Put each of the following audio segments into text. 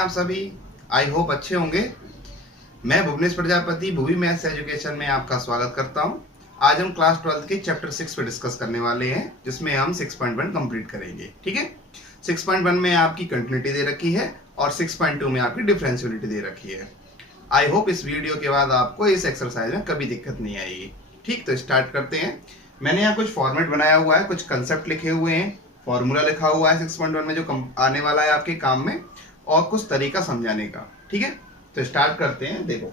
आप सभी। I hope अच्छे होंगे। मैं भुवनेश प्रजापति भूवी मैथ्स एजुकेशन में आपका स्वागत करता हूं। आज हम क्लास 12 के चैप्टर 6 पे डिस्कस करने वाले हैं, जिसमें हम 6.1 कंप्लीट करेंगे। ठीक है, 6.1 में आपकी कंटिन्यूटी दे रखी है और 6.2 में आपकी डिफरेंशियलिटी दे रखी है। आई होप इस वीडियो के बाद आपको इस एक्सरसाइज में कभी दिक्कत नहीं आएगी। ठीक, तो स्टार्ट करते हैं। मैंने यहाँ कुछ फॉर्मेट बनाया हुआ है, कुछ कंसेप्ट लिखे हुए हैं, फॉर्मूला लिखा हुआ है 6.1 में जो आने वाला है आपके काम में, और कुछ तरीका समझाने का। ठीक है, तो स्टार्ट करते हैं। देखो,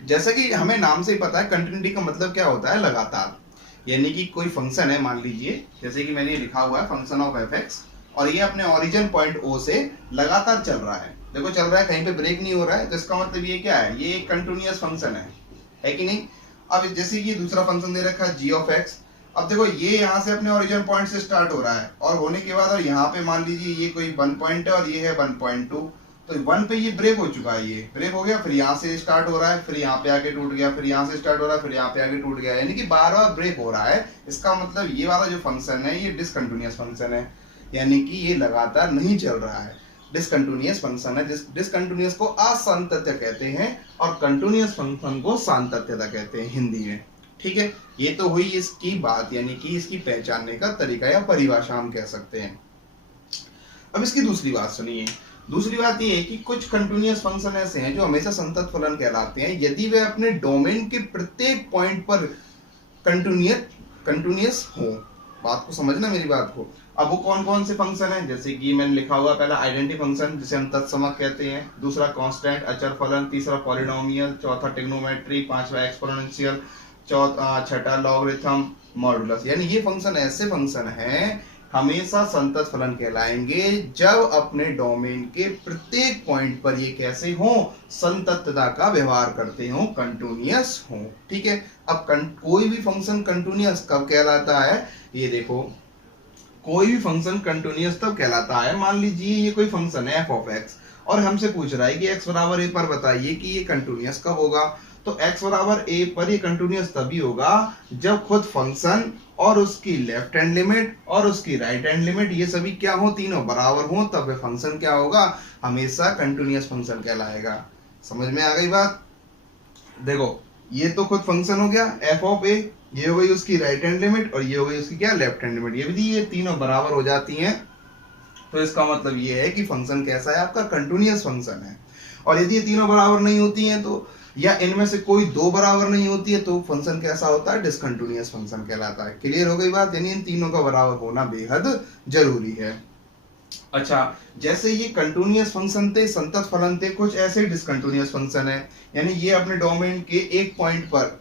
जैसा कि हमें नाम से ही पता है, कंटिन्यूटी का मतलब क्या होता है? लगातार। यानी कि कोई फंक्शन है, मान लीजिए जैसे कि मैंने लिखा हुआ है फंक्शन ऑफ एफ एक्स, और ये अपने ओरिजिन पॉइंट ओ से लगातार चल रहा है। देखो चल रहा है, कहीं पे ब्रेक नहीं हो रहा है, तो इसका मतलब ये क्या है? ये एक कंटिन्यूअस फंक्शन है कि नहीं? अब जैसे कि दूसरा फंक्शन दे रखा है जी ऑफ एक्स। अब देखो ये यहाँ से अपने ओरिजिन पॉइंट से स्टार्ट हो रहा है, और होने के बाद और यहाँ पे मान लीजिए ये कोई 1 पॉइंट है और ये है 1.2, तो 1 पे ये ब्रेक हो चुका है, ये ब्रेक हो गया, फिर यहाँ से स्टार्ट हो रहा है, फिर यहाँ पे आके टूट गया, फिर यहाँ से स्टार्ट हो रहा है, फिर यहाँ पे आके टूट गया, यानी कि बार बार ब्रेक हो रहा है। इसका मतलब ये वाला जो फंक्शन है ये डिसकंटिन्यूअस फंक्शन है, यानी कि ये लगातार नहीं चल रहा है, डिसकंटिन्यूअस फंक्शन है। डिसकंटिन्यूअस को असांतत्य कहते हैं और कंटिन्यूअस फंक्शन को सातत्यता कहते हैं हिंदी में। ठीक है, ये तो हुई इसकी बात, यानी कि इसकी पहचानने का तरीका या परिभाषा हम कह सकते हैं। अब इसकी दूसरी बात सुनिए। दूसरी बात ये है कि कुछ कंटिन्यूअस फंक्शन ऐसे हैं जो हमेशा संतत फलन कहलाते हैं यदि वे अपने डोमेन के प्रत्येक पॉइंट पर कंटिन्यूअस हो। बात को समझना, मेरी बात को। अब वो कौन कौन से फंक्शन हैं? जैसे कि मैंने लिखा हुआ पहला आइडेंटिटी फंक्शन, जिसे हम तत्समक कहते हैं, दूसरा कांस्टेंट अचर फलन, तीसरा पॉलिनोमियल, चौथा ट्रिग्नोमेट्री, पांचवा एक्सपोनेंशियल, छठा लॉगरिथम, मॉडुलस। यानी ये फंक्शन ऐसे फंक्शन हैं हमेशा संतत फलन कहलाएंगे जब अपने डोमेन के प्रत्येक पॉइंट पर ये कैसे हो? संततता का व्यवहार करते हो, कंटिन्यूअस हो। ठीक है, अब कोई भी फंक्शन कंटिन्यूअस कब कहलाता है? ये देखो, कोई भी फंक्शन कंटिन्यूअस तब कहलाता है, मान लीजिए ये कोई फंक्शन है एफ ऑफ एक्स और हमसे पूछ रहा है कि x बराबर a पर बताइए कि ये कंटिन्यूअस कब होगा। तो x बराबर a पर ये कंटिन्यूअस तभी होगा जब खुद फंक्शन और उसकी लेफ्ट हैंड लिमिट और उसकी राइट हैंड लिमिट ये सभी क्या हो? तीनों बराबर हो, तब वे फंक्शन क्या होगा? हमेशा कंटिन्यूअस फंक्शन कहलाएगा। समझ में आ गई बात? देखो, ये तो खुद फंक्शन हो गया एफ ऑफ ए, ये हो गई उसकी राइट हैंड लिमिट और ये हो गई उसकी क्या? Left hand limit. ये तीनों बराबर हो जाती हैं, तो इसका मतलब ये है कि फंक्शन कैसा है? आपका कंटिन्यूअस फंक्शन है। और यदि ये तीनों बराबर नहीं होती हैं तो, या इनमें से कोई दो बराबर नहीं होती है, तो फंक्शन कैसा होता है? डिसकंटिन्यूअस फंक्शन कहलाता है। क्लियर हो गई बात? यानी इन तीनों का बराबर होना बेहद जरूरी है। अच्छा, जैसे ये कंटिन्यूअस फंक्शन थे, संतत फलन थे, कुछ ऐसे डिसकंटिन्यूअस फंक्शन है, यानी ये अपने डोमेन के एक पॉइंट पर,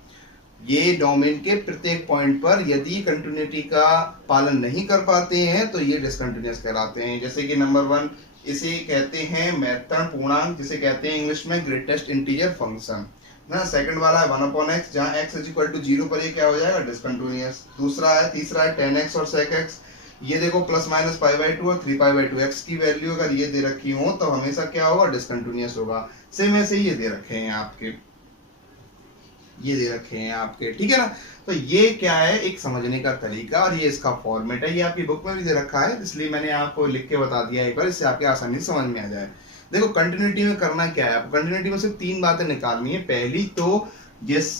ये डोमेन के प्रत्येक पॉइंट पर यदि कंटिन्यूटी का पालन नहीं कर पाते हैं तो ये डिसकंटिन्यूअस कहलाते हैं। जैसे कि नंबर 1, इसे कहते हैं महत्तम पूर्णांक, जिसे कहते हैं इंग्लिश में ग्रेटेस्ट इंटीजर फंक्शन ना। सेकंड वाला है 1/x, जहां x = 0 पर ये क्या हो जाएगा? डिसकंटिन्यूअस। तीसरा है 10x और sec x। ये देखो ±π/2 और 3π/2, x की वैल्यू अगर ये दे रखी हो तो हमेशा क्या होगा? डिसकंटिन्यूअस होगा। सेम ऐसे ही ये दे रखे हैं आपके, ये दे रखे हैं आपके। ठीक है ना? तो ये क्या है? एक समझने का तरीका, और ये इसका फॉर्मेट है, ये आपकी बुक में भी दे रखा है, इसलिए मैंने आपको लिख के बता दिया एक बार, इससे आपके आसानी से समझ में आ जाए। देखो, कंटिन्यूटी में करना क्या है? आपको कंटिन्यूटी में सिर्फ 3 बातें निकालनी है। पहली तो जिस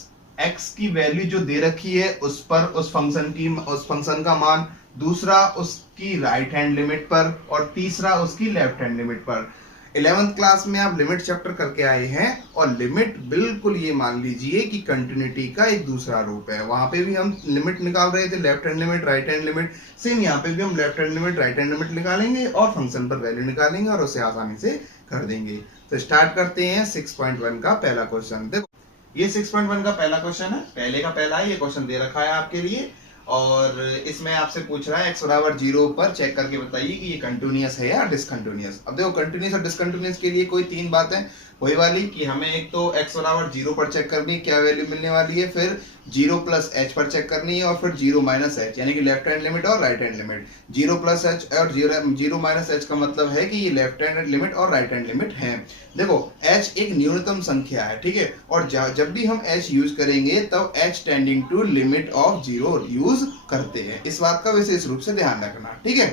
x की वैल्यू जो दे रखी है उस पर उस फंक्शन का मान, दूसरा उसकी राइट हैंड लिमिट पर, और तीसरा उसकी लेफ्ट हैंड लिमिट पर। 11th क्लास में आप लिमिट चैप्टर करके आए हैं, और लिमिट बिल्कुल ये मान लीजिए कि कंटिन्यूटी का एक दूसरा रूप है। वहां पे भी हम लिमिट निकाल रहे थे, left hand limit, right hand limit. Same यहाँ पे भी हम left hand limit, right hand limit निकालेंगे और फंक्शन पर वैल्यू निकालेंगे और उसे आसानी से कर देंगे। तो स्टार्ट करते हैं 6.1 का पहला क्वेश्चन। देखो, ये 6.1 का पहला क्वेश्चन है, पहले का पहला है, ये क्वेश्चन दे रखा है आपके लिए, और इसमें आपसे पूछ रहा है x बराबर 0 पर चेक करके बताइए कि ये कंटिन्यूअस है या डिसकंटिन्यूअस। अब देखो, कंटिन्यूअस और डिसकंटिन्यूअस के लिए कोई 3 बातें वही वाली कि हमें एक तो x बराबर 0 पर चेक करनी है क्या वैल्यू मिलने वाली है, फिर 0 प्लस h पर चेक करनी है, और फिर 0 माइनस h, यानी कि लेफ्ट हैंड लिमिट और right hand limit. 0 plus h और 0 माइनस h का मतलब है कि ये लेफ्ट हैंड लिमिट और राइट हैंड लिमिट है। देखो, h एक न्यूनतम संख्या है, ठीक है, और जब भी हम h यूज करेंगे तब h tending to limit of 0 use करते हैं। इस बात का विशेष रूप से ध्यान रखना, ठीक है।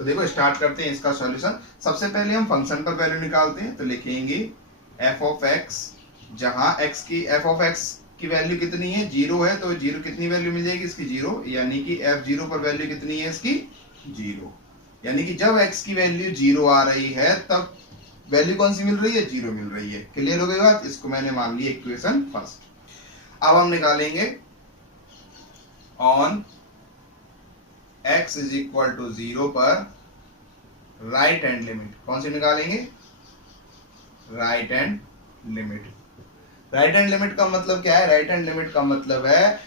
तो देखो स्टार्ट करते हैं इसका सॉल्यूशन। सबसे पहले हम फंक्शन पर वैल्यू निकालते हैं, तो लिखेंगे एफ ऑफ एक्स, जहां एक्स की एफ ऑफ एक्स की वैल्यू कितनी है, 0 है, तो 0 कितनी वैल्यू मिल जाएगी इसकी 0, यानी कि एफ 0 पर वैल्यू कितनी है इसकी 0, यानी कि जब एक्स की वैल्यू 0 आ रही है तब वैल्यू कौन सी मिल रही है, 0 मिल रही है। क्लियर हो गई बात, इसको मैंने मान ली इक्वेशन फर्स्ट। अब हम निकालेंगे on x is equal to 0 पर राइट हैंड लिमिट, कौन सी निकालेंगे, right hand limit. Right hand limit का मतलब क्या है, राइट हैंड लिमिट का मतलब है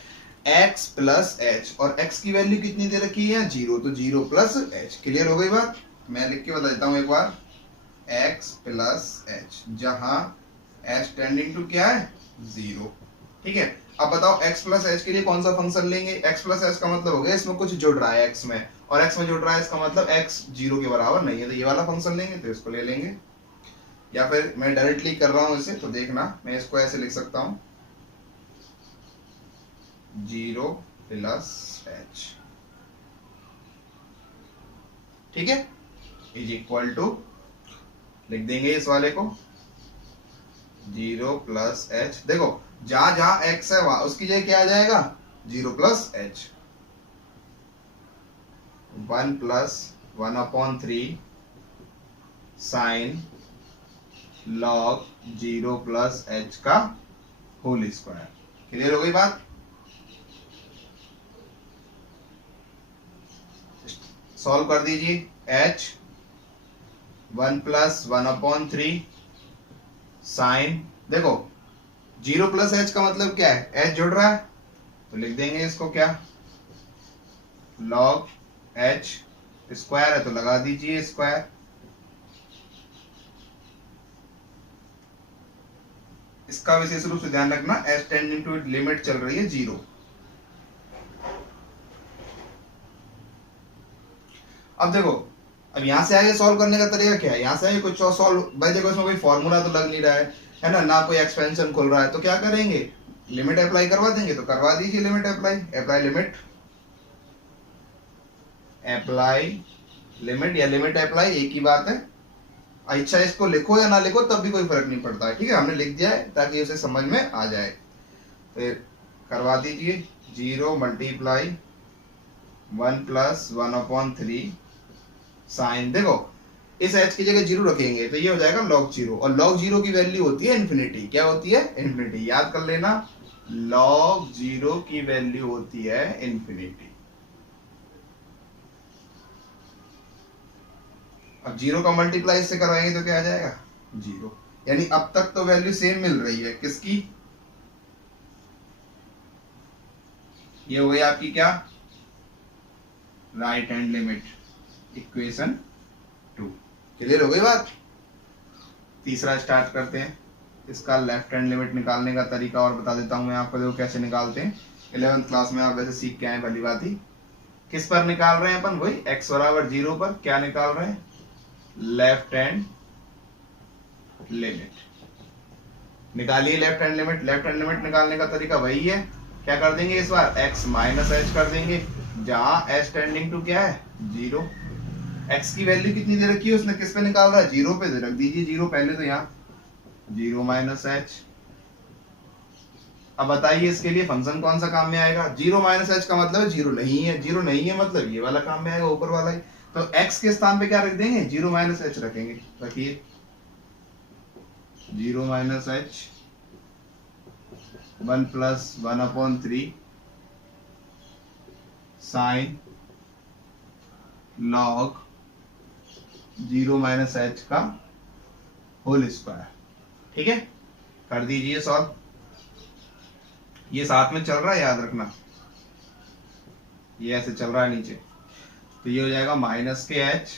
x प्लस एच, और x की वैल्यू कितनी दे रखी है 0, तो 0 प्लस एच। क्लियर हो गई बात, मैं लिख के बता देता हूं एक बार, x प्लस एच, जहां h टेंडिंग टू क्या है 0। ठीक है, अब बताओ x प्लस एच के लिए कौन सा फंक्शन लेंगे। x प्लस एच का मतलब हो गया इसमें कुछ जुड़ रहा है x में, और x में जुड़ रहा है इसका मतलब x 0 के बराबर नहीं है, तो ये वाला फंक्शन लेंगे, तो इसको ले लेंगे। या फिर मैं डायरेक्टली कर रहा हूं इसे, तो देखना मैं इसको ऐसे लिख सकता हूं 0 प्लस एच, ठीक है, इज इक्वल टू, लिख देंगे इस वाले को 0 प्लस एच। देखो जहां जहां x है वहां उसकी जगह क्या आ जाएगा 0 plus H, 1 plus 1/3 sign log 0 plus H का होल स्क्वायर। क्लियर हो गई बात, सॉल्व कर दीजिए। h 1 प्लस 1/3 साइन, देखो 0 प्लस एच का मतलब क्या है, h जुड़ रहा है, तो लिख देंगे इसको क्या, log h, स्क्वायर है तो लगा दीजिए स्क्वायर। इसका विशेष रूप से ध्यान रखना, h टेंडिंग टू लिमिट चल रही है 0। अब देखो, अब यहां से आगे सॉल्व करने का तरीका क्या है, यहां से आगे कुछ और सॉल्व, भाई देखो इसमें कोई फॉर्मूला तो लग नहीं रहा है ना, ना कोई एक्सपेंशन खुल रहा है, तो क्या करेंगे, लिमिट अप्लाई करवा देंगे, तो करवा दीजिए limit apply, apply limit, apply limit या लिमिट अप्लाई एक ही बात है। अच्छा इसको लिखो या ना लिखो तब भी कोई फर्क नहीं पड़ता है, ठीक है, हमने लिख दिया है ताकि उसे समझ में आ जाए। फिर करवा दीजिए 0 मल्टीप्लाई 1 प्लस 1/3 साइन, देखो इस h की जगह 0 रखेंगे तो ये हो जाएगा log 0, और log 0 की वैल्यू होती है इन्फिनिटी। क्या होती है, इन्फिनिटी, याद कर लेना, log 0 की वैल्यू होती है इन्फिनिटी। अब 0 का मल्टीप्लाई इससे करवाएंगे तो क्या आ जाएगा 0, यानी अब तक तो वैल्यू सेम मिल रही है किसकी, ये हो गई आपकी क्या, right hand limit, equation 2। Clear हो गई बात। तीसरा स्टार्ट करते हैं, इसका लेफ्ट हैंड लिमिट निकालने का तरीका और बता देता हूं मैं आपको, देखो कैसे निकालते हैं। 11th क्लास में आप वैसे सीख के आए भली बात ही। किस पर निकाल रहे हैं अपन, वही x बराबर 0 पर क्या निकाल रहे हैं, लेफ्ट हैंड लिमिट। निकालिए left hand limit. Left hand limit निकालने का तरीका वही है, क्या कर देंगे इस बार, x माइनस एच कर देंगे, जहां h टेंडिंग टू क्या है 0। x की वैल्यू कितनी दे रखी है उसने, किस पे निकाल रहा है, 0 पे, रख दीजिए 0 पहले, तो यहाँ 0 माइनस एच। अब बताइए इसके लिए फंक्शन कौन सा काम में आएगा, 0 माइनस एच का मतलब 0 नहीं है, 0 नहीं है मतलब ये वाला काम में आएगा, ऊपर वाला ही। तो x के स्थान पे क्या रख देंगे, 0 माइनस एच रखेंगे, रखिए 0 minus H 1 plus 1/3 sign log 0 minus H का होल स्क्वायर। ठीक है, कर दीजिए सॉल्व। ये साथ में चल रहा है, याद रखना, ये ऐसे चल रहा है नीचे, तो ये हो जाएगा माइनस के H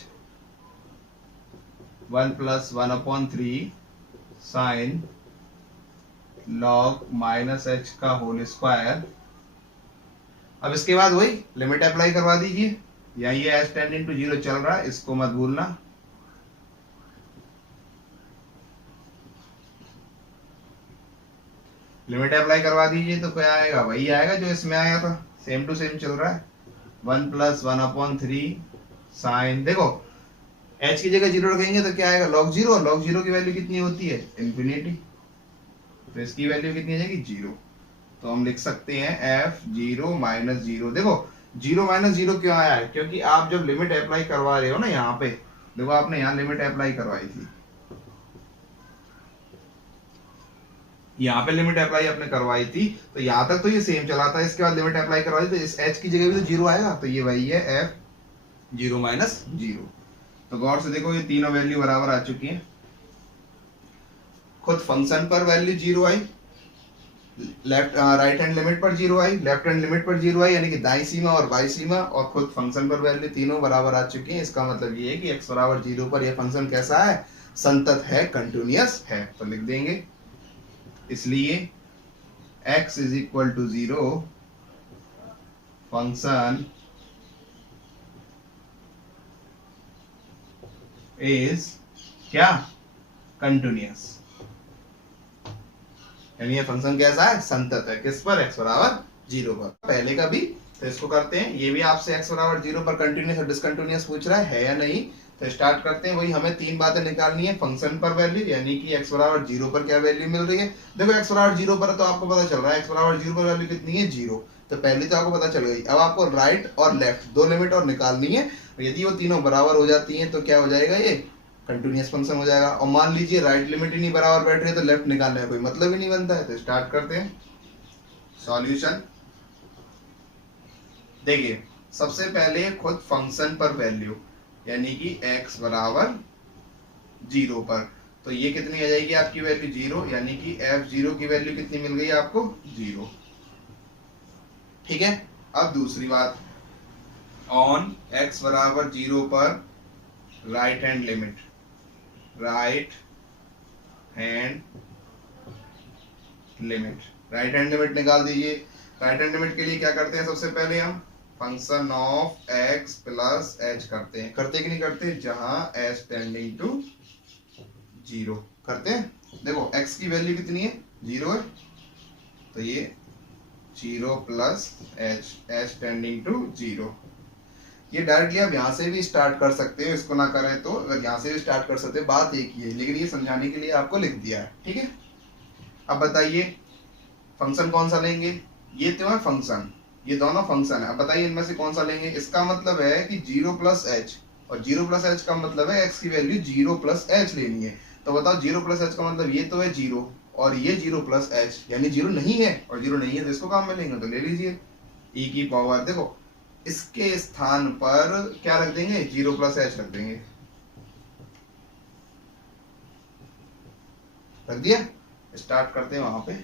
1 plus 1/3 sign log minus H का होल स्क्वायर। अब इसके बाद वही लिमिट अप्लाई करवा दीजिए, यही ये एच टेंडिंग टू 0 चल रहा है, इसको मत भूलना। लिमिट अप्लाई करवा दीजिए तो क्या आएगा, वही आएगा जो इसमें आया था, सेम टू सेम चल रहा है, 1 प्लस 1/3 साइन, देखो h की जगह जीरो रखेंगे तो क्या आएगा, log जीरो, log जीरो की वैल्यू कितनी होती है, इन्फिनिटी, तो इसकी वैल्यू कितनी आ जाएगी, जीरो। तो हम लिख सकते हैं एफ जीरो माइनस जीरो। देखो जीरो माइनस जीरो क्यों आया है, क्योंकि आप जब लिमिट अप्लाई करवा रहे हो ना यहाँ पे, देखो आपने यहाँ लिमिट अप्लाई करवाई थी, यहाँ पे लिमिट अप्लाई आपने करवाई थी, तो यहाँ तक तो ये सेम चला था, इसके बाद लिमिट अप्लाई करवाई तो इस h की जगह भी तो जीरो आएगा, तो ये वही है एफ जीरो माइनस जीरो। तो गौर से देखो ये तीनों वैल्यू बराबर आ चुकी हैं। खुद फंक्शन पर वैल्यू जीरो आई, लेफ्ट राइट हैंड लिमिट पर जीरो आई, लेफ्ट हैंड लिमिट पर जीरो आई, यानी कि दाई सीमा और बाई सीमा, और खुद फंक्शन पर वैल्यू तीनों बराबर आ चुकी हैं। इसका मतलब ये है कि x बराबर जीरो पर यह फंक्शन कैसा है, संतत है, कंटिन्यूअस है। तो लिख देंगे, इसलिए x is equal to zero, function is क्या, कंटिन्यूअस, यानी ये फंक्शन कैसा है, संतत है, किस पर, x बराबर जीरो पर। पहले का भी, तो इसको करते हैं, ये भी आपसे x बराबर जीरो पर कंटिन्यूअस और डिसकंटिन्यूअस पूछ रहा है या नहीं। तो स्टार्ट करते हैं, वही हमें तीन बातें निकालनी है, फंक्शन पर वैल्यू, यानी कि x बराबर जीरो पर क्या वैल्यू मिल रही है। देखो x बराबर जीरो पर तो आपको पता चल रहा है, x बराबर जीरो पर वैल्यू कितनी है, जीरो, तो पहले तो आपको पता चल गई। अब आपको राइट और लेफ्ट दो लिमिट और निकालनी है, यदि वो तीनों बराबर हो जाती हैं तो क्या हो जाएगा, ये कंटिन्यूअस फंक्शन हो जाएगा। और मान लीजिए राइट लिमिट ही नहीं बराबर बैठ रही है तो लेफ्ट निकालने का कोई मतलब ही नहीं बनता है। तो स्टार्ट करते हैं सॉल्यूशन। देखिए सबसे पहले खुद फंक्शन पर वैल्यू, यानी कि x बराबर जीरो पर, तो ये कितनी आ जाएगी आपकी वैल्यू, जीरो, यानी कि f जीरो की वैल्यू कितनी मिल गई आपको, जीरो। ठीक है, अब दूसरी बात, ऑन x बराबर जीरो पर right hand limit, right hand limit, right hand limit निकाल दीजिए। राइट हैंड लिमिट के लिए क्या करते हैं, सबसे पहले हम function of x plus h करते हैं, करते कि नहीं करते, जहां h टेंडिंग टू जीरो करते हैं। देखो x की वैल्यू कितनी है, जीरो है, तो ये zero plus h tending to zero. ये डायरेक्टली आप यहाँ से भी स्टार्ट कर सकते हो, इसको ना करें तो अगर यहाँ से भी स्टार्ट कर सकते हैं, बात एक ही है, लेकिन ये समझाने के लिए आपको लिख दिया है। ठीक है, अब बताइए फंक्शन कौन सा लेंगे, ये तो है फंक्शन, ये दोनों फंक्शन है। अब बताइए इनमें से कौन सा लेंगे। इसका मतलब है कि जीरो प्लस एच, और जीरो प्लस एच का मतलब है एक्स की वैल्यू जीरो प्लस एच लेनी है। तो बताओ जीरो प्लस एच का मतलब ये तो है जीरो, और ये जीरो प्लस एच, यानी जीरो नहीं है, और जीरो नहीं है तो इसको काम में लेंगे, तो ले लीजिए e की पावर, देखो इसके स्थान पर क्या रख देंगे, जीरो प्लस एच रख देंगे, रख दिया। स्टार्ट करते हैं वहां पे,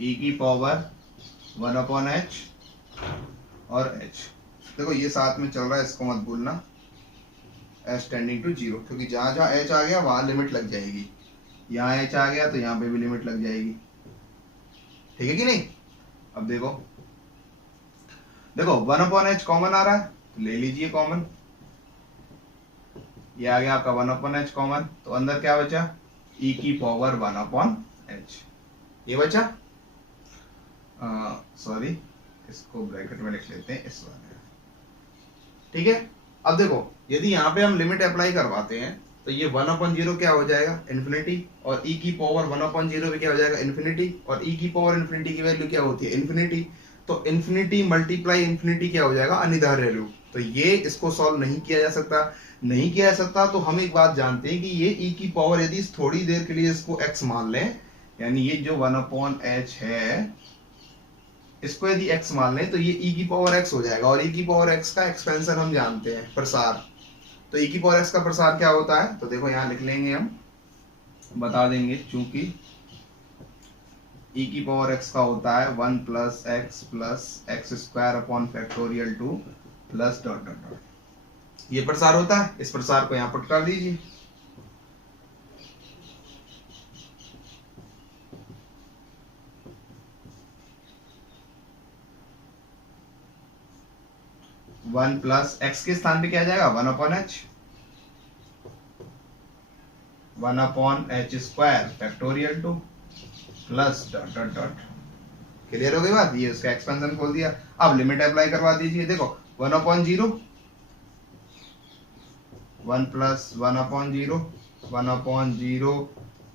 e की पावर वन अपॉन एच और h, देखो ये साथ में चल रहा है, इसको मत भूलना, h टेंडिंग टू जीरो, क्योंकि जहां जहां h आ गया वहां लिमिट लग जाएगी, यहाँ h आ गया तो यहाँ पे भी लिमिट लग जाएगी। ठीक है कि नहीं। अब देखो देखो वन अपॉन एच कॉमन आ रहा है, तो ले लीजिए कॉमन, ये आ गया आपका वन अपॉन एच कॉमन, तो अंदर क्या बचा, e की पावर वन अपॉन एच, ये बचा, सॉरी इसको ब्रैकेट में लिख लेते हैं इस वाले। ठीक है, अब देखो यदि यहाँ पे हम लिमिट अप्लाई करवाते हैं तो ये वन अपॉन जीरो क्या हो जाएगा, इन्फिनिटी, और e की पावर वन अपॉन जीरो भी क्या हो जाएगा, इन्फिनिटी, और e की पावर इन्फिनिटी की वैल्यू क्या होती है, इन्फिनिटी, तो इन्फिनिटी मल्टीप्लाई इन्फिनिटी क्या हो जाएगा, अनिवार्य रूप। तो ये इसको सॉल्व नहीं किया जा सकता, नहीं किया जा सकता, तो हम एक बात जानते हैं कि ये e की पावर यदि थोड़ी देर के लिए इसको x मान लें, यानी ये जो वन अपॉन एच है इसको यदि x मान लें तो ये e की पावर x हो जाएगा, और e की पावर x का एक्सपेंशन हम जानते हैं, प्रसार। तो e की पावर x का प्रसार क्या होता है, तो देखो यहाँ लिख लेंगे, हम बता देंगे, चूंकि e की पावर x का होता है one plus x square upon factorial two plus dot dot dot, ये प्रसार होता है। इस प्रसार को यहाँ पुट कर दीजिए, वन प्लस एक्स के स्थान पे क्या आ जाएगा, one upon H, one upon H square factorial two plus dot dot dot. Clear हो गई बात, ये उसका एक्सपेंशन खोल दिया। अब लिमिट अप्लाई करवा दीजिए, देखो one upon zero, one plus one upon zero, one upon zero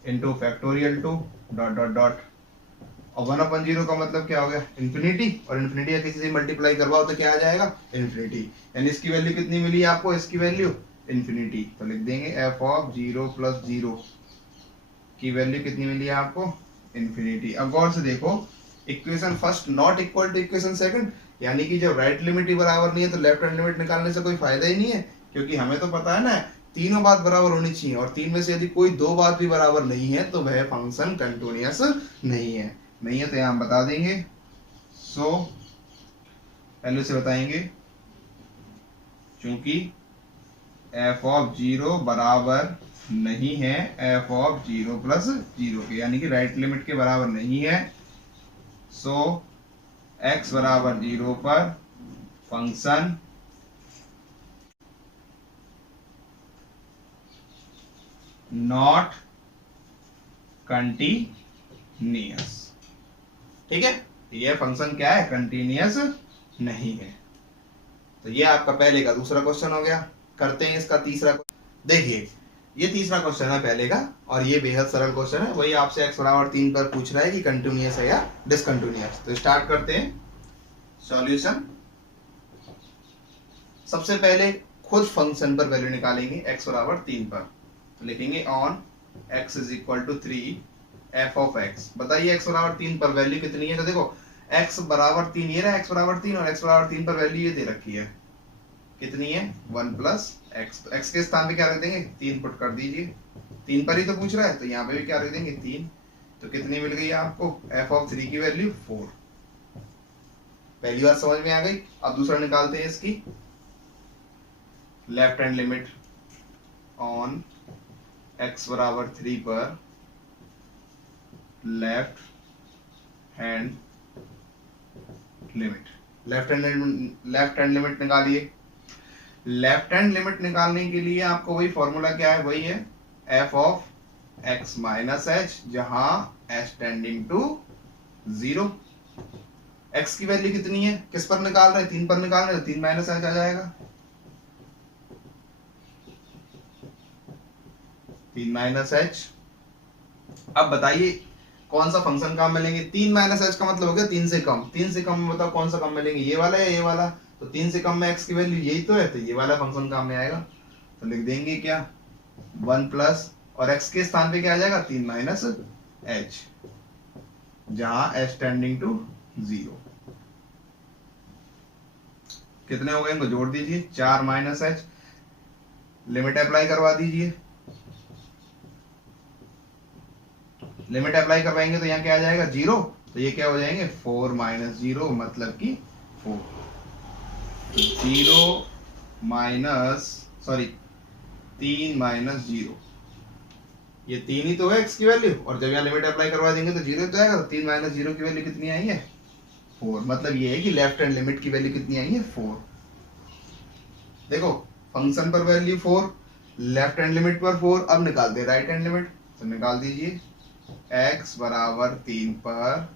into factorial two dot dot dot. और वन अपॉन जीरो का मतलब क्या हो गया, इन्फिनिटी, और इन्फिनिटी का किसी से मल्टीप्लाई करवाओ तो क्या आ जाएगा, इन्फिनिटी। यानी इसकी वैल्यू कितनी मिली आपको, इसकी वैल्यू इन्फिनिटी। तो लिख देंगे F of zero plus zero की वैल्यू कितनी मिली है आपको, इन्फिनिटी। अब गौर से देखो, equation first not equal to equation second, यानी कि जब राइट लिमिट ही बराबर नहीं है तो लेफ्ट हैंड लिमिट निकालने से कोई फायदा ही नहीं है, क्योंकि हमें तो पता है ना तीनों बात बराबर होनी चाहिए, और तीन में से यदि कोई दो बात भी बराबर नहीं है तो वह फंक्शन कंटिन्यूअस नहीं है। नहीं है तो यहां बता देंगे, सो पहले से बताएंगे, चूंकि एफ ऑफ जीरो बराबर नहीं है F of zero plus zero के, यानी कि राइट लिमिट के बराबर नहीं है, सो x बराबर जीरो पर फंक्शन नॉट कंटिन्यूअस। ठीक है, ये फंक्शन क्या है, कंटिन्यूअस नहीं है। तो ये आपका पहले का दूसरा क्वेश्चन हो गया। करते हैं इसका तीसरा। देखिए ये तीसरा क्वेश्चन है पहले का, और ये बेहद सरल क्वेश्चन है, वही आपसे x बराबर 3 पर पूछ रहा है कि कंटिन्यूअस है या डिसकंटिन्यूअस। तो स्टार्ट करते हैं सॉल्यूशन। सबसे पहले खुद फंक्शन पर वैल्यू निकालेंगे x बराबर 3 पर, तो लिखेंगे on x is equal to 3 F of x। बताइए x बराबर 3 पर वैल्यू कितनी है, तो देखो x बराबर 3 ये रहा, x बराबर 3 और x बराबर 3 पर वैल्यू ये दे रखी है, कितनी है, 1 प्लस एक्स। तो x के स्थान पे क्या रख देंगे, 3 पुट कर दीजिए, 3 पर ही तो पूछ रहा है, तो यहाँ पे भी क्या रख देंगे, 3। तो कितनी मिल गई आपको, f ऑफ 3 की वैल्यू 4। पहली बात समझ में आ गई। अब दूसरा निकालते हैं इसकी, left hand limit on x बराबर 3 पर left hand limit. Left hand limit निकालिए। लेफ्ट हैंड लिमिट निकालने के लिए आपको वही फॉर्मूला क्या है, वही है F of x minus H, जहां h टेंडिंग टू 0। x की वैल्यू कितनी है, किस पर निकाल रहे हैं, 3 पर निकाल रहे हैं, 3 माइनस एच आ जाएगा, 3 माइनस एच। अब बताइए कौन सा फंक्शन काम मिलेंगे, 3 माइनस एच का मतलब हो गया 3 से कम। 3 से कम में बताओ कौन सा कम मिलेंगे, ये वाला या ये वाला, तो 3 से कम में x की वैल्यू यही तो है, तो ये वाला फंक्शन काम में आएगा। तो लिख देंगे क्या, 1 प्लस, और x के स्थान पे क्या आ जाएगा, 3 माइनस एच, जहां h टेंडिंग टू 0। कितने हो गए, इनको जोड़ दीजिए, 4 माइनस एच, लिमिट अप्लाई करवा दीजिए। लिमिट अप्लाई करवाएंगे तो यहाँ क्या आ जाएगा, 0, तो ये क्या हो जाएंगे, 4 माइनस 0 मतलब कि 4। 0 माइनस, सॉरी 3 माइनस 0, ये 3 ही तो है x की वैल्यू, और जब यहाँ लिमिट अप्लाई करवा देंगे तो 0 तो आएगा। तो 3 माइनस 0 की वैल्यू कितनी आई है, 4। मतलब ये है कि लेफ्ट हैंड लिमिट की वैल्यू कितनी आई है, 4। देखो फंक्शन पर वैल्यू 4, लेफ्ट हैंड लिमिट पर 4। अब निकाल दे राइट हैंड लिमिट, तो निकाल दीजिए x बराबर 3 पर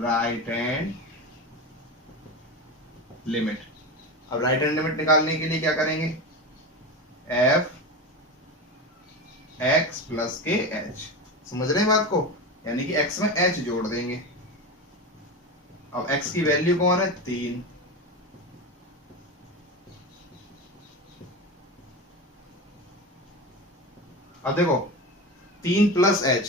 राइट हैंड लिमिट। अब राइट हैंड लिमिट निकालने के लिए क्या करेंगे, f x प्लस के h। समझ रहे हैं बात को, यानी कि x में h जोड़ देंगे। अब x की वैल्यू कौन है, 3। अब देखो 3 प्लस एच,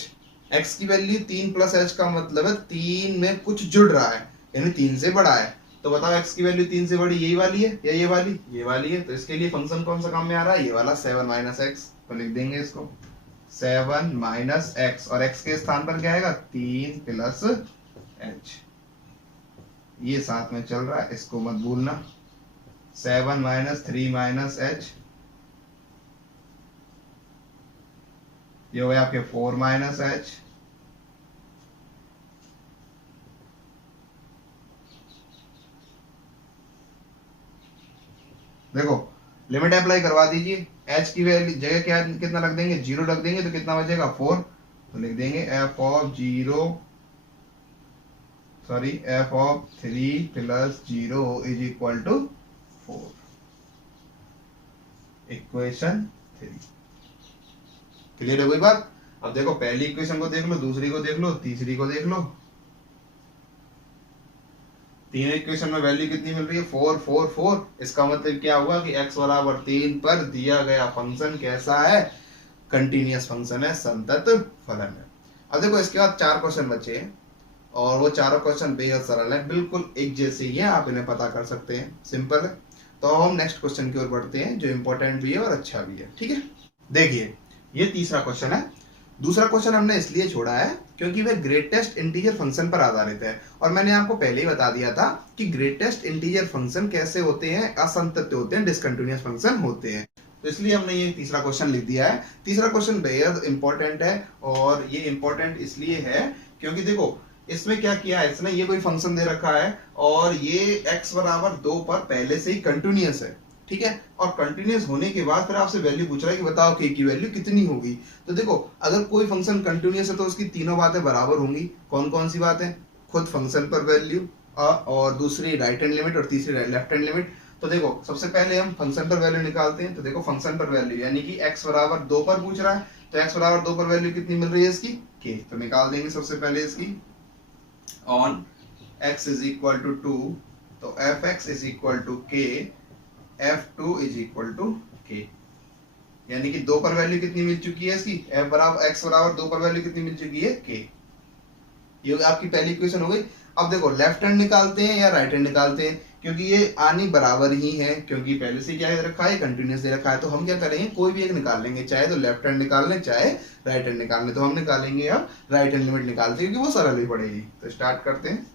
एक्स की वैल्यू 3 प्लस एच का मतलब है 3 में कुछ जुड़ रहा है, यानी 3 से बड़ा है। तो बताओ एक्स की वैल्यू 3 से बड़ी यही वाली है या ये वाली, ये वाली है। तो इसके लिए फंक्शन कौन सा काम में आ रहा है, ये वाला 7 माइनस एक्स। तो लिख देंगे इसको 7 माइनस एक्स, और एक्स के स्थान पर क्या आएगा, 3 प्लस एच। ये साथ में चल रहा है, इसको मत भूलना। 7 माइनस 3 माइनस एच, ये हो गया आपके 4 माइनस एच, देखो लिमिट अप्लाई करवा दीजिए, एच की वैल्यू जगह क्या कितना रख देंगे, 0 रख देंगे तो कितना बचेगा 4, तो लिख देंगे F of 0 sorry F of 3 plus 0 is equal to 4, equation 3। Clear है कोई बात? अब देखो पहली इक्वेशन को देख लो, दूसरी को देख लो, तीसरी को देख लो। तीन इक्वेशन में वैल्यू कितनी मिल रही है 4 4 4। इसका मतलब क्या हुआ कि x बराबर 3 पर दिया गया फंक्शन कैसा है, कंटिन्यूअस फंक्शन है, संतत फलन है। अब देखो इसके बाद 4 क्वेश्चन बचे हैं और वो चारों क्वेश्चन बेहद सरल है, बिल्कुल एक जैसे ही है, आप इन्हें पता कर सकते हैं, सिंपल है। तो अब हम नेक्स्ट क्वेश्चन की ओर बढ़ते हैं जो इंपॉर्टेंट भी है और अच्छा भी है। ठीक है, देखिए ये तीसरा क्वेश्चन है। दूसरा क्वेश्चन हमने इसलिए छोड़ा है क्योंकि वह ग्रेटेस्ट इंटीजर फंक्शन पर आधारित है, और मैंने आपको पहले ही बता दिया था कि ग्रेटेस्ट इंटीजर फंक्शन कैसे होते हैं, असंतत होते हैं, डिसकंटिन्यूअस फंक्शन होते हैं। तो इसलिए हमने ये तीसरा क्वेश्चन लिख दिया है। तीसरा क्वेश्चन बेहद इंपॉर्टेंट है, और ये इंपॉर्टेंट इसलिए है क्योंकि देखो इसमें क्या किया है इसने, ये कोई फंक्शन दे रखा है और ये x बराबर 2 पर पहले से ही कंटिन्यूअस है, ठीक है, और कंटिन्यूअस होने के बाद फिर आपसे वैल्यू पूछ रहा है कि बताओ k की वैल्यू कितनी होगी। तो देखो अगर कोई फंक्शन कंटिन्यूअस है तो उसकी तीनों बातें बराबर होंगी। कौन कौन सी बातें? खुद फंक्शन पर वैल्यू, और दूसरी राइट हैंड लिमिट, और तीसरी लेफ्ट हैंड लिमिट। तो देखो सबसे पहले हम फंक्शन पर वैल्यू निकालते हैं। तो देखो फंक्शन पर वैल्यू यानी कि x बराबर 2 पर पूछ रहा है, तो x बराबर 2 पर वैल्यू कितनी मिल रही है इसकी, k। तो निकाल देंगे सबसे पहले इसकी on x is equal to 2, तो F X is equal to K, f2 is equal to k। यानी कि 2 पर वैल्यू कितनी मिल चुकी है इसकी, f बराबर x बराबर 2 पर वैल्यू कितनी मिल चुकी है, k। ये आपकी पहली इक्वेशन हो गई। अब देखो लेफ्ट हैंड निकालते हैं या राइट हैंड निकालते हैं, क्योंकि ये आनी बराबर ही है, क्योंकि पहले से क्या दे रखा है, कंटिन्यूअस दे रखा है। तो हम क्या करेंगे, कोई भी एक निकाल लेंगे, चाहे तो लेफ्ट हैंड निकाल लें चाहे राइट हैंड निकाल लें। तो हम निकालेंगे अब राइट हैंड लिमिट निकालते हैं क्योंकि वो सरल ही पड़ेगी। तो स्टार्ट करते हैं।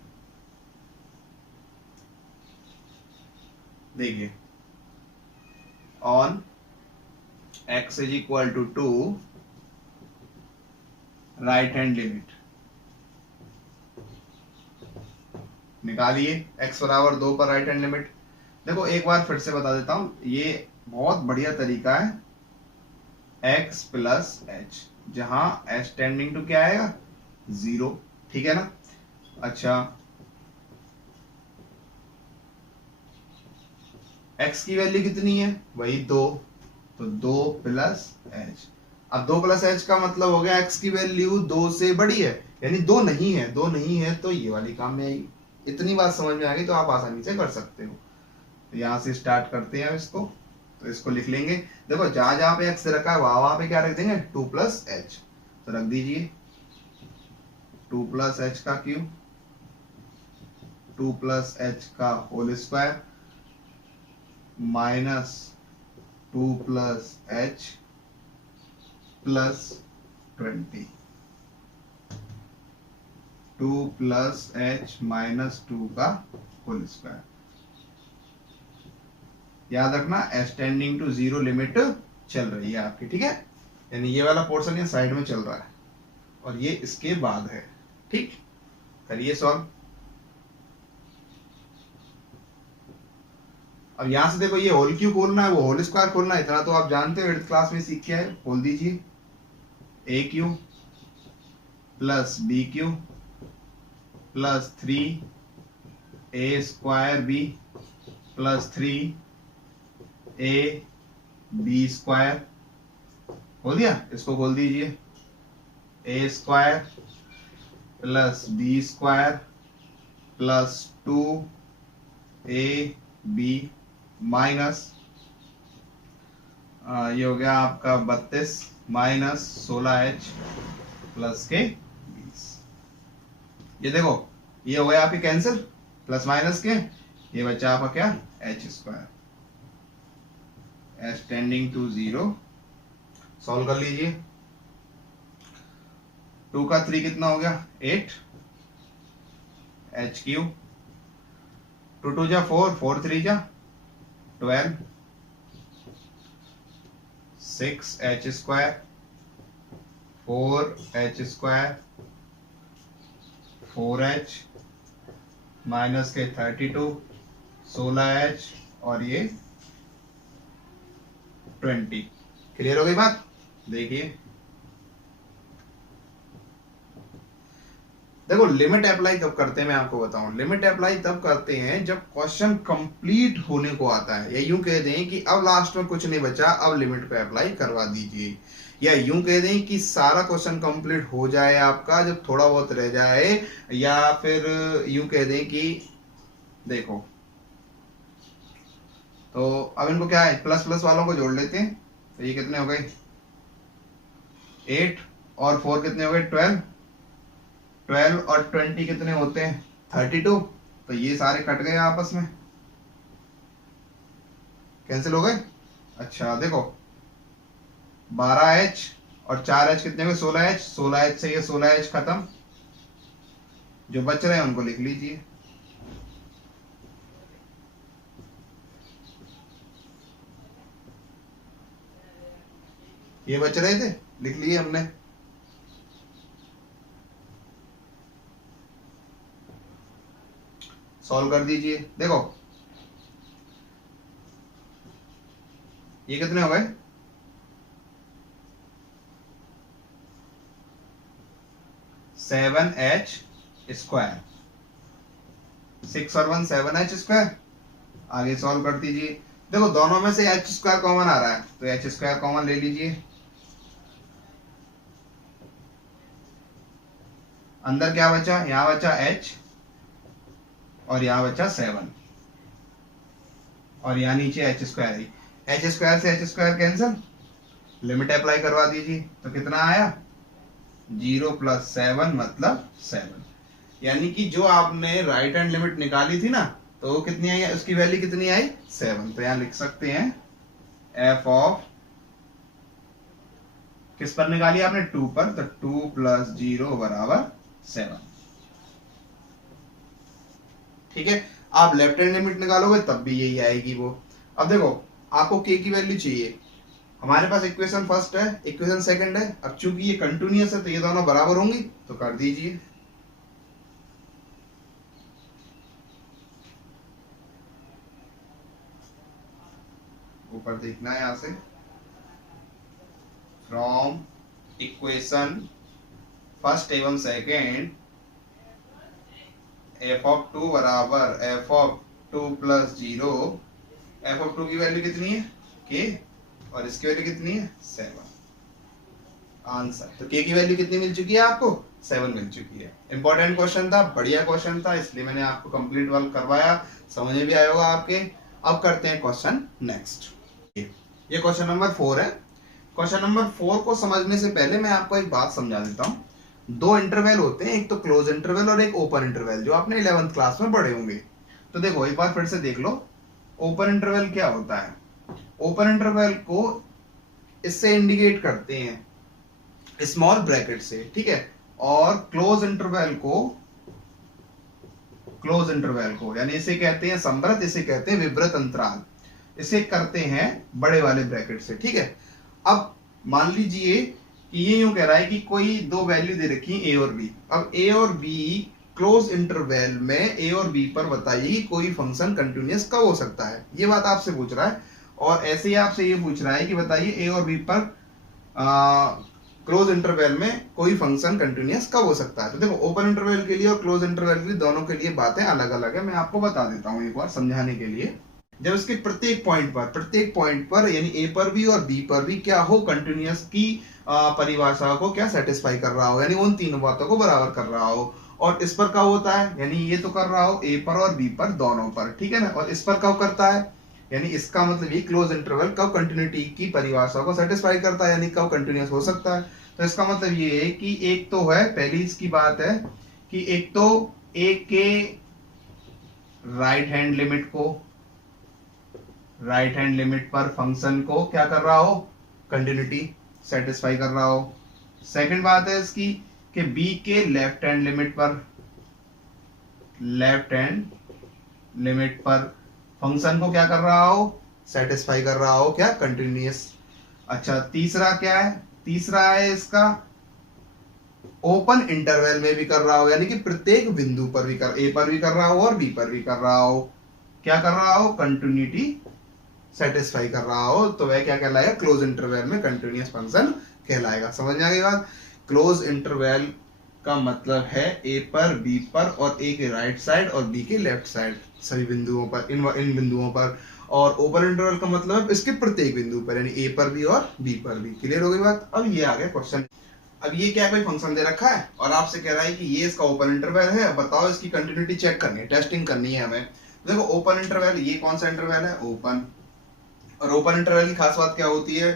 देखिए on x is equal to 2 right hand limit निकालिए, x बराबर 2 पर राइट हैंड लिमिट। देखो एक बार फिर से बता देता हूं, ये बहुत बढ़िया तरीका है, x प्लस एच, जहां h टेंडिंग टू क्या आएगा 0, ठीक है ना। अच्छा x की वैल्यू कितनी है, वही 2, तो 2 प्लस एच। अब 2 प्लस एच का मतलब हो गया x की वैल्यू 2 से बड़ी है, यानी 2 नहीं है, 2 नहीं है तो ये वाली काम में आएगी। इतनी बात समझ में आ गई तो आप आसानी से कर सकते हो। तो यहां से स्टार्ट करते हैं इसको, तो इसको लिख लेंगे। देखो जहां जहां पे x रखा है वहां पे क्या रख देंगे, 2 प्लस एच। तो रख दीजिए 2 प्लस एच का क्यूब, 2 प्लस एच का whole square, minus 2 plus H plus 20, 2 plus H minus 2 का होल स्क्वायर। याद रखना एच टेंडिंग टू 0 लिमिट चल रही है आपकी, ठीक है, यानी ये वाला पोर्शन ये साइड में चल रहा है और ये इसके बाद है, ठीक। करिए सॉल्व। अब यहां से देखो ये होल क्यू खोलना है, वो होल स्क्वायर खोलना है, इतना तो आप जानते हो, 8th क्लास में सीख के आए। खोल दीजिए, A cube plus B cube plus 3 A square B plus 3 A B square. खोल दिया, इसको खोल दीजिए, A square plus B square plus 2 A B minus ये हो गया आपका 32 माइनस 16h प्लस के 20। ये देखो ये हो गया आपके कैंसिल, प्लस माइनस के, ये बचा आपका क्या, H square, H tending to 0। Solve कर लीजिए, 2 का 3 कितना हो गया 8, एच क्यू, 2 2 जा 4, 4 3 जा 12, 6 H square, 4 H square, 4h minus के 32, 16h और ये 20। क्लियर हो गई बात? देखिए देखो, लिमिट अप्लाई कब करते हैं मैं आपको बताऊं। लिमिट अप्लाई तब करते हैं जब क्वेश्चन कंप्लीट होने को आता है, या यूं कह दें कि अब लास्ट में कुछ नहीं बचा, अब लिमिट पे अप्लाई करवा दीजिए। या यूं कह दें कि सारा क्वेश्चन कंप्लीट हो जाए आपका, जब थोड़ा बहुत रह जाए। या फिर यूं कह दें कि देखो, तो अब इनको क्या है, प्लस प्लस वालों को जोड़ लेते हैं। तो ये कितने हो गए 8, और 4 कितने हो गए 12। 12 और 20 कितने होते हैं 32। तो ये सारे कट गए आपस में, कैंसिल हो गए। अच्छा देखो 12H और 4H कितने हुए 16H। 16H से ये 16H खत्म, जो बच रहे हैं उनको लिख लीजिए। ये बच रहे थे, लिख लिए हमने। सॉल्व कर दीजिए। देखो ये कितने हो गए 7H स्क्वायर। 6 और 1 7H स्क्वायर। आगे सॉल्व कर दीजिए। देखो दोनों में से H स्क्वायर कॉमन आ रहा है, तो H स्क्वायर कॉमन ले लीजिए। अंदर क्या बचा, यहां बचा H और यहां बचा 7, और यहां नीचे H स्क्वायर है। H स्क्वायर से H square cancel, limit apply करवा दीजिए। तो कितना आया 0 + 7 मतलब 7। यानी कि जो आपने राइट हैंड लिमिट निकाली थी ना, तो वो कितनी आई, उसकी वैल्यू कितनी आई 7। तो यहां लिख सकते हैं f ऑफ, किस पर निकाली आपने 2 पर, तो 2 + 0 = 7। ठीक है, आप लेफ्ट हैंड लिमिट निकालोगे तब भी यही आएगी वो। अब देखो आपको k की वैल्यू चाहिए, हमारे पास इक्वेशन फर्स्ट है, इक्वेशन सेकंड है। अब चूंकि ये कंटिन्यूअस है तो ये दोनों बराबर होंगी, तो कर दीजिए। ऊपर देखना है, यहां से फ्रॉम इक्वेशन फर्स्ट एवं सेकंड f ऑफ 2 बराबर f ऑफ 2 + 0। f ऑफ 2 की वैल्यू कितनी है k, और इसकी वैल्यू कितनी है 7। आंसर, तो k की वैल्यू कितनी मिल चुकी है आपको 7 मिल चुकी है। इंपॉर्टेंट क्वेश्चन था, बढ़िया क्वेश्चन था, इसलिए मैंने आपको कंप्लीट वर्क करवाया, समझ में भी आया होगा आपके। अब करते हैं क्वेश्चन नेक्स्ट। ये क्वेश्चन नंबर 4 है। क्वेश्चन नंबर 4 को समझने से पहले मैं आपको एक बात समझा देता हूँ। दो इंटरवल होते हैं, एक तो क्लोज इंटरवल और एक ओपन इंटरवल, जो आपने 11th क्लास में पढ़े होंगे। तो देखो एक बार फिर से देख लो, ओपन इंटरवल क्या होता है। ओपन इंटरवल को इससे इंडिकेट करते हैं स्मॉल ब्रैकेट से, ठीक है। और क्लोज इंटरवल को यानी इसे कहते हैं संवृत, इसे कहते हैं विवृत अंतराल, इसे करते हैं बड़े वाले ब्रैकेट से, ठीक है। अब मान लीजिए कि ये यूं कह रहा है कि कोई दो वैल्यू दे रखी है a और b। अब a और b क्लोज इंटरवल में a और b पर बताइए कि कोई फंक्शन कंटिन्यूअस कब हो सकता है, ये बात आपसे पूछ रहा है। और ऐसे ही आपसे ये पूछ रहा है कि बताइए a और b पर क्लोज इंटरवल में कोई फंक्शन कंटिन्यूअस कब हो सकता है। तो देखो ओपन इंटरवल के लिए और क्लोज इंटरवल के लिए दोनों के लिए बातें अलग अलग है, मैं आपको बता देता हूँ एक बार समझाने के लिए। जब इसके प्रत्येक पॉइंट पर यानी ए पर भी और बी पर भी क्या हो, कंटिन्यूअस की परिभाषा को क्या सेटिस्फाई कर रहा हो, यानी उन तीनों बातों को बराबर कर रहा हो। और इस पर कब होता है, यानी ये तो कर रहा हो ए पर और बी पर दोनों पर, ठीक है ना। और इस पर कब करता है, यानी इसका मतलब ये क्लोज इंटरवल कब कंटिन्यूटी की परिभाषा को सेटिस्फाई करता है, यानी कब कंटिन्यूअस हो सकता है। तो इसका मतलब ये है कि एक तो है, पहली इसकी बात है कि एक तो ए के राइट हैंड लिमिट पर फंक्शन को क्या कर रहा हो, कंटिन्यूटी सेटिस्फाई कर रहा हो। सेकंड बात है इसकी कि बी के लेफ्ट हैंड लिमिट पर फंक्शन को क्या कर रहा हो, सेटिस्फाई कर रहा हो, क्या कंटिन्यूअस। अच्छा तीसरा क्या है, तीसरा है इसका ओपन इंटरवल में भी कर रहा हो, यानी कि प्रत्येक बिंदु पर भी ए पर भी कर रहा हो और बी पर भी कर रहा हो, क्या कर रहा हो, कंटिन्यूटी सेटिस्फाई कर रहा हो तो वह क्या कहलाएगा, क्लोज इंटरवल में कंटिन्यूअस फंक्शन कहलाएगा। समझ में आ गई बात। क्लोज इंटरवल का मतलब है ए पर, बी पर और ए के राइट साइड और बी के लेफ्ट साइड सभी बिंदुओं पर, इन बिंदुओं पर। और ओपन इंटरवल का मतलब इसके प्रत्येक बिंदु पर, यानी ए पर भी और बी पर भी। क्लियर हो गई बात। अब ये आ गया क्वेश्चन। अब ये क्या कोई फंक्शन दे रखा है और आपसे कह रहा है कि ये इसका ओपन इंटरवल है, बताओ इसकी कंटिन्यूटी चेक करनी है, टेस्टिंग करनी है हमें। देखो ओपन इंटरवल, ये कौन सा इंटरवल है, ओपन। और ओपन इंटरवल की खास बात क्या होती है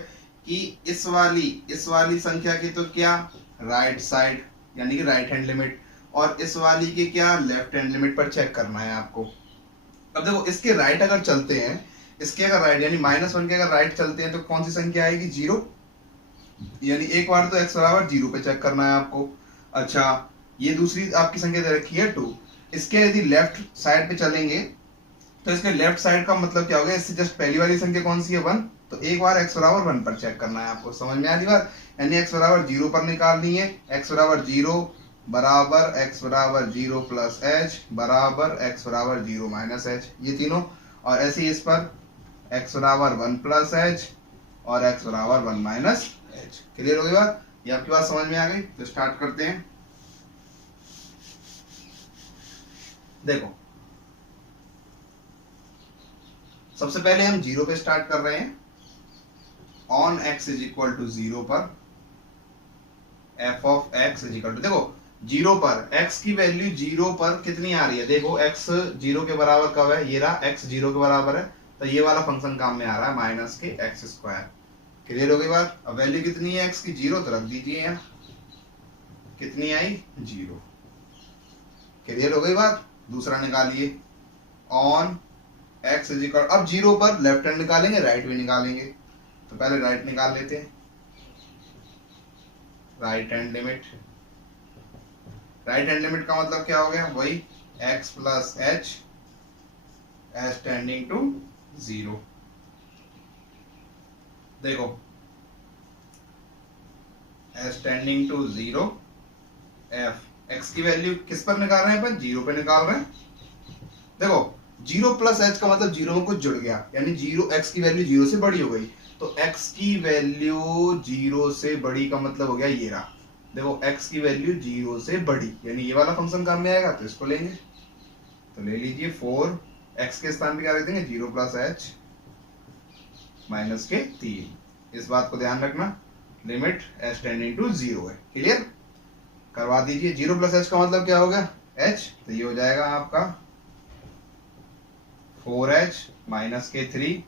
कि इस वाली संख्या की तो क्या राइट साइड यानी कि राइट हैंड लिमिट, और इस वाली की क्या लेफ्ट हैंड लिमिट पर चेक करना है आपको। अब देखो इसके राइट अगर चलते हैं, इसके अगर राइट यानी -1 के अगर राइट चलते हैं तो कौन सी संख्या आएगी, 0, यानी एक बार तो x बराबर 0 पे चेक करना है आपको। अच्छा, ये दूसरी आपकी संख्या दे रखी है 2, इसके यदि लेफ्ट साइड पे चलेंगे तो इसके लेफ्ट साइड का मतलब क्या होगा, इससे जस्ट पहली वाली संख्या कौन सी है, 1, तो एक बार x बराबर 1 पर चेक करना है आपको। समझ में आ रही बात। यानी x बराबर 0 पर निकालनी है, x बराबर 0 बराबर x बराबर 0 प्लस h बराबर x बराबर 0 माइनस h, ये तीनों। और ऐसे ही इस पर x बराबर 1 प्लस h और x बराबर 1 माइनस h। क्लियर हो गई बात। ये आपकी बात समझ में आ गई। तो स्टार्ट करते हैं। देखो सबसे पहले हम 0 पे स्टार्ट कर रहे हैं। On x is equal to 0 पर f of x is equal to, देखो 0 पर x की वैल्यू 0 पर कितनी आ रही है, देखो x 0 के बराबर कब है, ये रहा x 0 के बराबर है, तो ये वाला फंक्शन काम में आ रहा है माइनस के एक्स स्क्वायर। क्लियर हो गई बात। अब वैल्यू कितनी है x की, 0, तो रख दीजिए यहाँ, कितनी आई 0। क्लियर हो गई बात। दूसरा निकालिए, ऑन x इज इक्वल, अब 0 पर लेफ्ट हैंड निकालेंगे, राइट भी निकालेंगे, तो पहले राइट निकाल लेते हैं। Right hand limit, right hand limit का मतलब क्या हो गया, वही x plus h as tending to 0। देखो as tending to 0 f, x की वैल्यू किस पर निकाल रहे हैं अपन, 0 पे निकाल रहे हैं। देखो 0 प्लस h का मतलब 0 में कुछ जुड़ गया, यानी 0, x की वैल्यू 0 से बड़ी हो गई, तो x की वैल्यू 0 से बड़ी का मतलब हो गया ये रहा। देखो x की वैल्यू 0 से बड़ी, यानी ये वाला फंक्शन काम में आएगा, तो इसको लेंगे, तो ले लीजिए 4, x के स्थान पे क्या रख देंगे, 0 प्लस h माइनस के 3। इस बात को ध्यान रखना, लिमिट h टेंडिंग टू 0 है। क्लियर करवा दीजिए। 0 प्लस h का मतलब क्या हो गया, h, तो ये हो जाएगा आपका 4h माइनस के 3।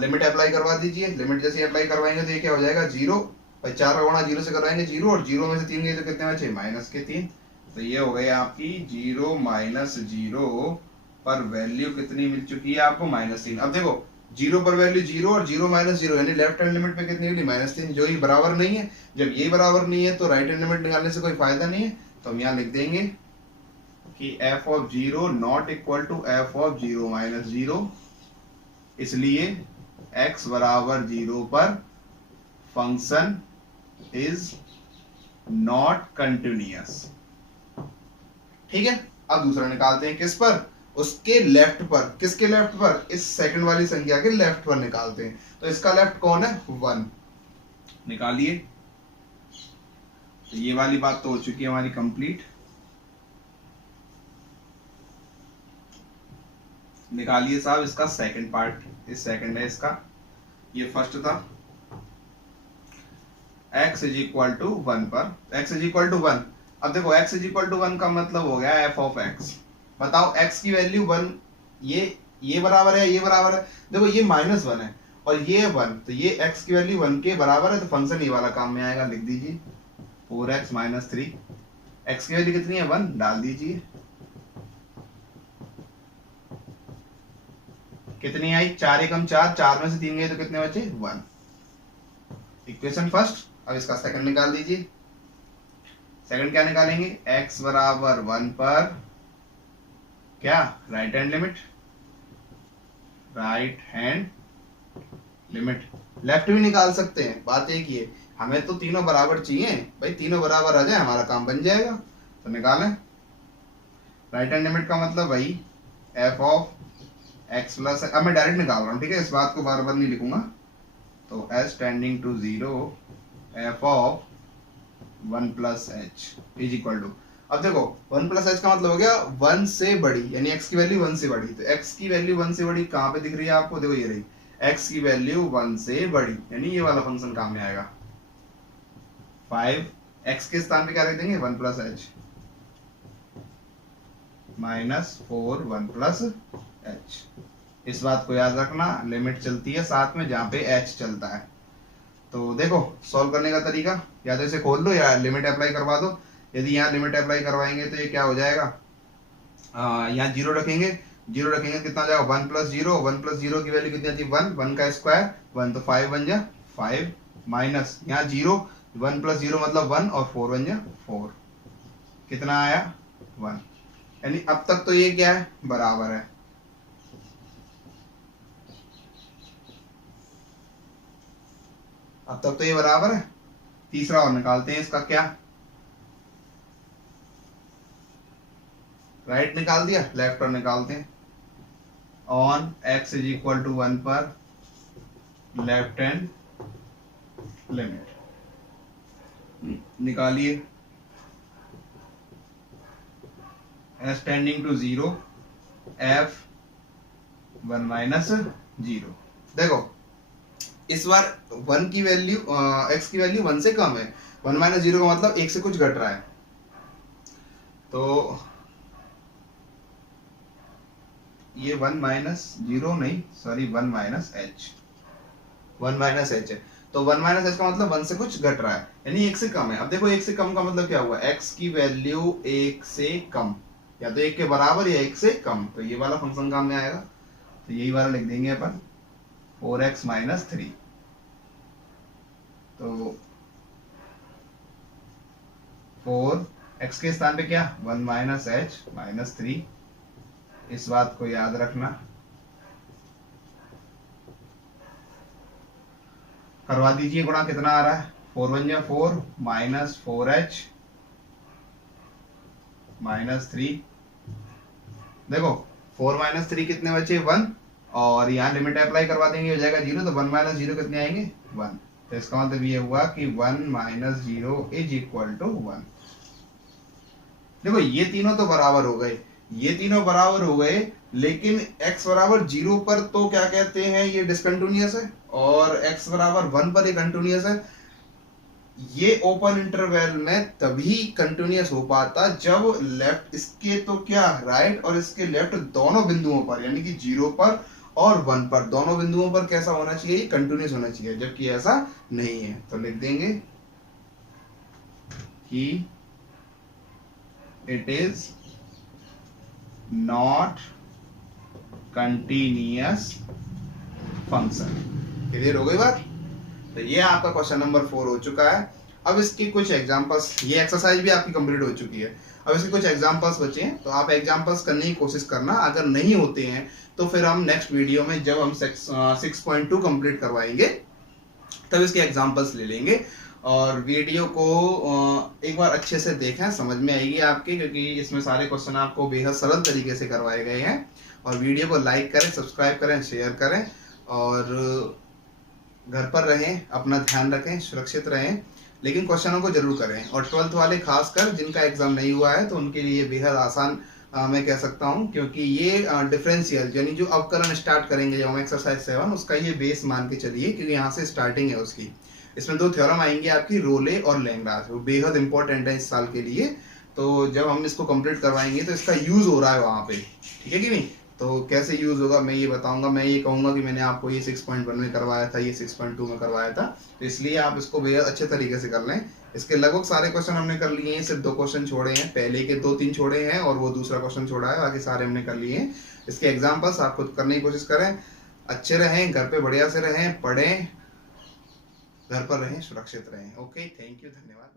लिमिट अप्लाई करवा दीजिए। लिमिट जैसे अप्लाई करवाएंगे तो ये क्या हो जाएगा, 0, भाई 4 का गुणा 0 से करवाएंगे 0, और 0 में से 3 गए तो कितने बचे, माइनस के 3। तो ये हो गई आपकी 0 माइनस 0 पर वैल्यू कितनी मिल चुकी है आपको, -3। अब देखो 0 पर वैल्यू 0 और 0 माइनस 0, यानी लेफ्ट हैंड लिमिट पे कितनी मिली, -3, जो ही बराबर नहीं है। जब ये बराबर नहीं है तो राइट हैंड लिमिट निकालने से कोई फायदा नहीं है, तो हम यहाँ लिख देंगे कि f of 0 not equal to f of 0 minus 0, इसलिए x बराबर 0 पर फंक्शन इज नॉट कंटिन्यूअस। ठीक है। अब दूसरा निकालते हैं, किस पर, उसके लेफ्ट पर। किसके लेफ्ट पर, इस सेकंड वाली संख्या के लेफ्ट पर निकालते हैं। तो इसका लेफ्ट कौन है, 1, निकालिए। तो ये वाली बात तो हो चुकी है हमारी कंप्लीट। निकालिए साहब इसका सेकंड पार्ट, इस सेकंड है इसका, ये फर्स्ट था। x इज इक्वल टू 1 पर, x इज इक्वल टू 1। अब देखो x इज इक्वल टू 1 का मतलब हो गया f ऑफ x। बताओ x की वैल्यू 1, ये बराबर है, ये बराबर है, देखो ये -1 है और ये 1, तो ये x की वैल्यू 1 के बराबर है, तो फंक्शन ये वाला काम में आएगा। लिख दीजिए 4x माइनस 3, x की वैल्यू कितनी है, 1, डाल दीजिए, कितनी आई, 4 एकम 4, 4 में से 3 गए तो कितने बचे, 1। Equation first. अब इसका सेकंड निकाल दीजिए। सेकंड क्या निकालेंगे, x बराबर 1 पर क्या, right hand limit, right hand limit. Left भी निकाल सकते हैं, बात एक ही है, हमें तो तीनों बराबर चाहिए भाई, तीनों बराबर आ जाए हमारा काम बन जाएगा। तो निकालें। राइट हैंड लिमिट का मतलब वही f ऑफ x प्लस, अब मैं डायरेक्ट निकाल रहा हूँ, ठीक है, इस बात को बार बार नहीं लिखूंगा। तो s tending to 0 f of 1 plus h is equal to, अब देखो 1 प्लस एच का मतलब हो गया 1 से बड़ी, यानी x की वैल्यू 1 से बड़ी। तो x की वैल्यू 1 से बड़ी कहाँ पे दिख रही है आपको, देखो ये रही, x की वैल्यू 1 से बड़ी, यानी ये वाला फंक्शन काम में आएगा। 5 x के स्थान पे क्या रख देंगे, 1 plus H minus 4 1 plus H. इस बात को याद रखना, लिमिट चलती है साथ में जहां पे h चलता है। तो देखो सॉल्व करने का तरीका, या तो इसे खोल दो या लिमिट अप्लाई करवा दो। यदि यहाँ लिमिट अप्लाई करवाएंगे तो ये क्या हो जाएगा, यहाँ जीरो रखेंगे, जीरो रखेंगे कितना हो जाएगा, 1 प्लस जीरो, 1 प्लस जीरो की वैल्यू कितनी आती है 1, 1 का स्क्वायर 1, तो 5 बन जा 5, माइनस यहाँ जीरो, 1 प्लस जीरो मतलब 1 और 4 बन जा 4, कितना आया 1। यानी अब तक तो ये क्या है, बराबर है। अब तक तो ये बराबर है। तीसरा और निकालते हैं, इसका क्या, राइट निकाल दिया, लेफ्ट और निकालते हैं। On x is equal to 1 पर लेफ्ट हैंड लिमिट निकालिए, s tending to 0 f 1 minus 0। देखो इस बार 1 की वैल्यू x की वैल्यू 1 से कम है, 1 माइनस 0 का मतलब 1 से कुछ घट रहा है। तो ये 1 माइनस 0 नहीं, sorry 1 minus H, 1 minus H है। तो 1 माइनस एच का मतलब 1 से कुछ घट रहा है, यानी 1 से कम है। अब देखो 1 से कम का मतलब क्या हुआ, x की वैल्यू 1 से कम, या तो 1 के बराबर या 1 से कम, तो ये वाला फंक्शन काम में आएगा। तो यही वाला लिख देंगे अपन 4x माइनस 3। तो 4 x के स्थान पे क्या 1 माइनस एच माइनस 3, इस बात को याद रखना। करवा दीजिए गुणा, कितना आ रहा है 4 बन जा 4 माइनस 4h माइनस 3। देखो 4 माइनस 3 कितने बचे 1, और यहाँ लिमिट अप्लाई करवा देंगे हो जाएगा 0, तो 1 माइनस 0 कितने आएंगे 1। तो इसका मतलब ये हुआ कि 1 माइनस 0 इज इक्वल टू 1। देखो ये तीनों तो बराबर हो गए, ये तीनों बराबर हो गए, लेकिन x बराबर 0 पर तो क्या कहते हैं ये डिसकंटिन्यूअस है, और x बराबर 1 पर ये कंटिन्यूअस है। ये ओपन इंटरवल में तभी कंटिन्यूअस हो पाता जब लेफ्ट, इसके तो क्या राइट और इसके लेफ्ट दोनों बिंदुओं पर, यानी कि 0 पर और 1 पर दोनों बिंदुओं पर कैसा होना चाहिए, कंटिन्यूअस होना चाहिए, जबकि ऐसा नहीं है। तो लिख देंगे कि it is not continuous function. Clear हो गई बात। तो ये आपका क्वेश्चन नंबर 4 हो चुका है। अब इसकी कुछ एग्जांपल्स, ये एक्सरसाइज भी आपकी कंप्लीट हो चुकी है। अब इसके कुछ एग्जांपल्स बचे हैं, तो आप एग्जांपल्स करने की कोशिश करना। अगर नहीं होते हैं तो फिर हम नेक्स्ट वीडियो में जब हम 6.2 कंप्लीट करवाएंगे तब इसके एग्जांपल्स ले लेंगे। और वीडियो को एक बार अच्छे से देखें, समझ में आएगी आपके, क्योंकि इसमें सारे क्वेश्चन आपको बेहद सरल तरीके से करवाए गए हैं। और वीडियो को लाइक करें, सब्सक्राइब करें, शेयर करें, और घर पर रहें, अपना ध्यान रखें, सुरक्षित रहें, लेकिन क्वेश्चनों को जरूर करें। और 12th वाले खासकर जिनका एग्जाम नहीं हुआ है तो उनके लिए बेहद आसान मैं कह सकता हूं, क्योंकि ये डिफरेंशियल यानी जो अवकलन स्टार्ट करेंगे जब हम एक्सरसाइज 7 उसका ये बेस मान के चलिए, क्योंकि यहाँ से स्टार्टिंग है उसकी। इसमें 2 थ्योरम आएंगे आपकी, रोले और लैंग्रास, वो बेहद इंपॉर्टेंट है इस साल के लिए। तो जब हम इसको कंप्लीट करवाएंगे तो इसका यूज हो रहा है वहाँ पे, ठीक है कि नहीं। तो कैसे यूज होगा मैं ये बताऊंगा। मैं ये कहूंगा कि मैंने आपको ये 6.1 में करवाया था, ये 6.2 में करवाया था, तो इसलिए आप इसको बेहद अच्छे तरीके से कर लें। इसके लगभग सारे क्वेश्चन हमने कर लिए हैं, सिर्फ 2 क्वेश्चन छोड़े हैं, पहले के 2-3 छोड़े हैं और वो दूसरा क्वेश्चन छोड़ा है, बाकी सारे हमने कर लिए हैं। इसके एग्जाम्पल्स आप खुद करने की कोशिश करें। अच्छे रहें, घर पे बढ़िया से रहें, पढ़ें, घर पर रहें, सुरक्षित रहें। ओके, थैंक यू, धन्यवाद।